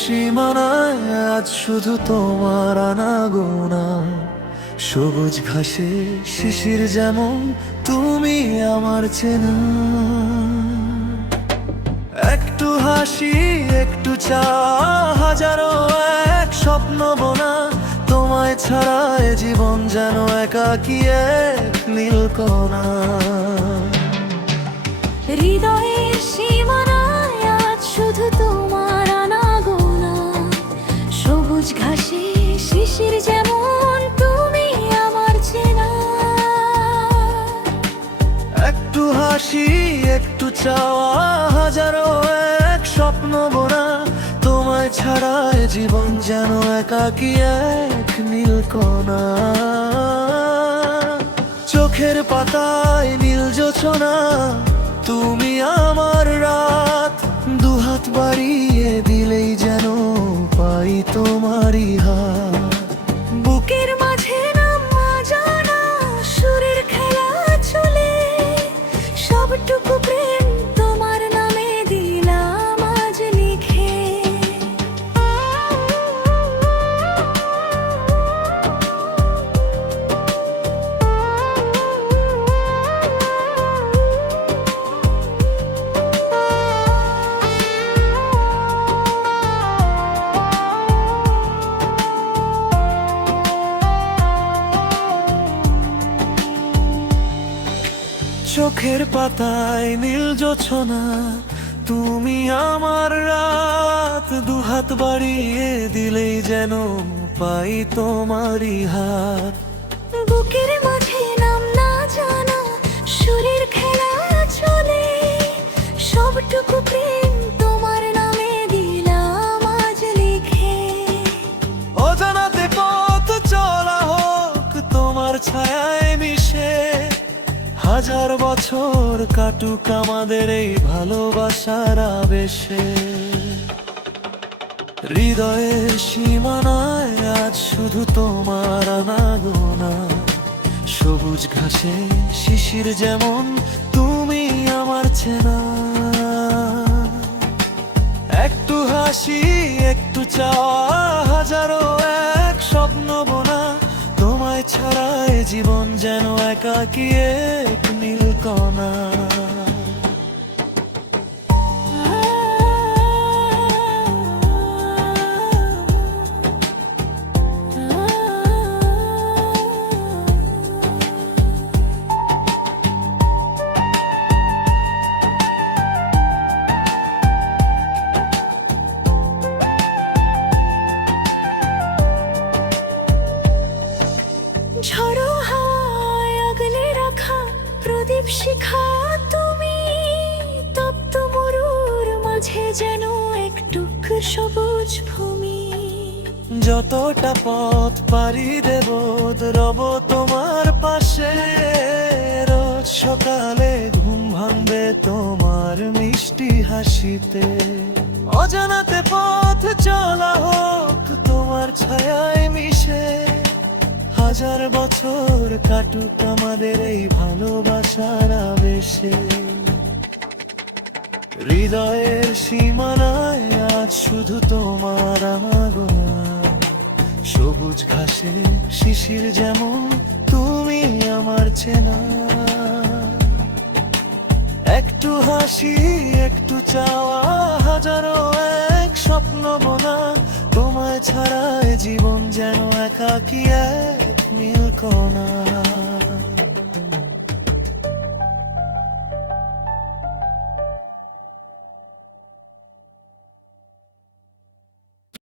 সীমানায় আজ শুধু তোমার আনাগোনা। সবুজ ঘাসে শিশির যেমন তুমি আমার চেনা। একটু হাসি একটু চা, হাজারো এক স্বপ্ন বোনা। তোমায় ছাড়া এ জীবন যেন একাকী এক নীলকণা। হৃদয়ের সীমানায় আজ শুধু তোমার আনাগোনা। সবুজ ঘাসে শিশির যেমন তুমি আমার চেনা। একটু হাসি একটু চাওয়া, হাজারো এক স্বপ্ন বোনা। তোমায় ছাড়া এ জীবন যেন একাকী এক নীলকণা। চোখের পাতায় নীল জোছনা, তুমি আমার রাত। দুহাত বাড়িয়ে দিলেই যেন পাই তোমারই হাত। বুকের মাঝে নাম জানা, সুরের খেলা চলে। সবটুকু প্রেম তোমার নামে দিলাম আজ লিখে। চোখের পাতায় নীল জোছনা, তুমি আমার রাত। দুহাত বাড়িয়ে দিলেই যেন পাই তোমারই হাত। বুকের মাঝে নাম না জানা, সুরের খেলা চলে। সবটুকু প্রেম তোমার নামে দিলাম আজ লিখে। অজানাতে পথ চলা হোক তোমার ছায়ায় মিশে। হাজার বছর কাটুক আমাদের এই ভালোবাসার আবেশে। হৃদয়ের সীমানায় আজ শুধু তোমার আনাগোনা। সবুজ ঘাসে শিশির যেমন তুমি আমার চেনা। একটু হাসি একটু চাওয়া, হাজারো এক স্বপ্ন বোনা। তোমায় ছাড়া এ জীবন যেন একাকী এক নীলকণা। ঝড়ো হাওয়ায় আগলে রাখা প্রদীপ শিখা তুমি। তপ্ত মরুর মাঝে যেন একটুক সবুজ ভূমি। যতটা পথ পাড়ি দেব রব তোমার পাশে। রোজ সকালে ঘুম ভাঙবে তোমার মিষ্টি হাসিতে। অজানাতে পথ চলা হোক তোমার ছায়ায় মিশে। হাজার বছর কাটুক আমাদের এই ভালোবাসার আবেশে। হৃদয়ের সীমানায় আজ শুধু তোমার আনাগোনা। সবুজ ঘাসে শিশির যেমন তুমি আমার চেনা। একটু হাসি একটু চাওয়া, হাজারো এক স্বপ্ন বোনা। তোমায় ছাড়া এ জীবন যেন একাকী এক নীলকণা।